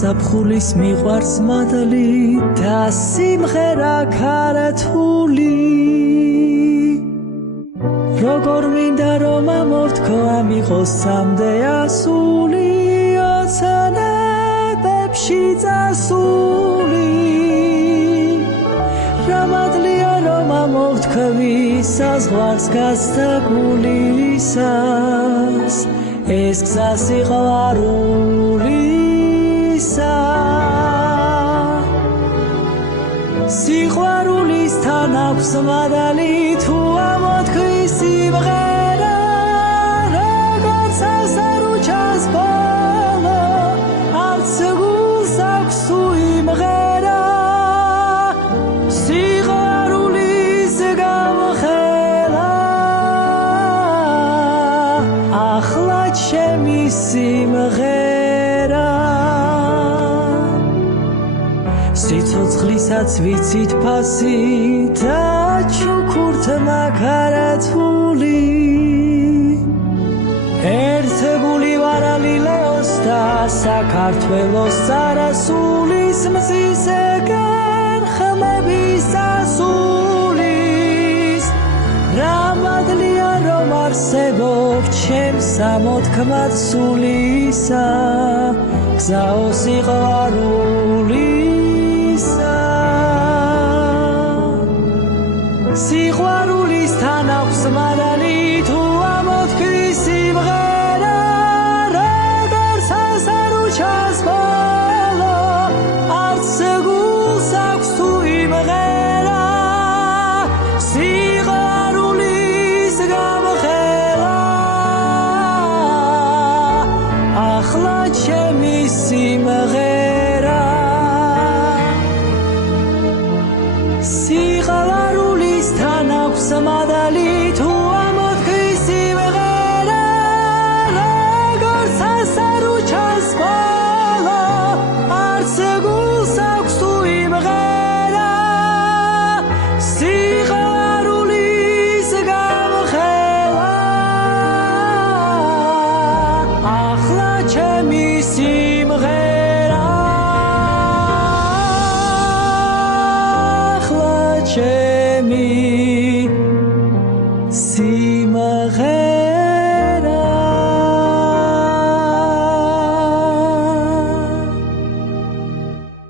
საფხულის მიყვარს მადლი და სიმღერა ქართული როგორ მინდა რომ ამორთქო ამიღოს სამდე ასული ოცნებებში წასული რა მადლია რომ ამოვთქვი საზღვარს გასთაგულისას ეს გზა სიყვარულისა სიყვარულისთან აქვს მადალი თუ ამოთქვი სიმღერა როგორც ასარუჩას ბოლო არც გულს აქვს თუ იმღერა სიყვარულის გამხელა ახლა ჩემი სიმღერა სიცოცხლისაც ვიცით ფასი და ჩუქურთმა ქართული ერთგული ვარალილეოს და საქართველოს წარასულის მზის ეგარ ხმების ასულის რა მადლია რომ არსებობ ჩემს ამოთქმად სულისა გზაო სიყვარული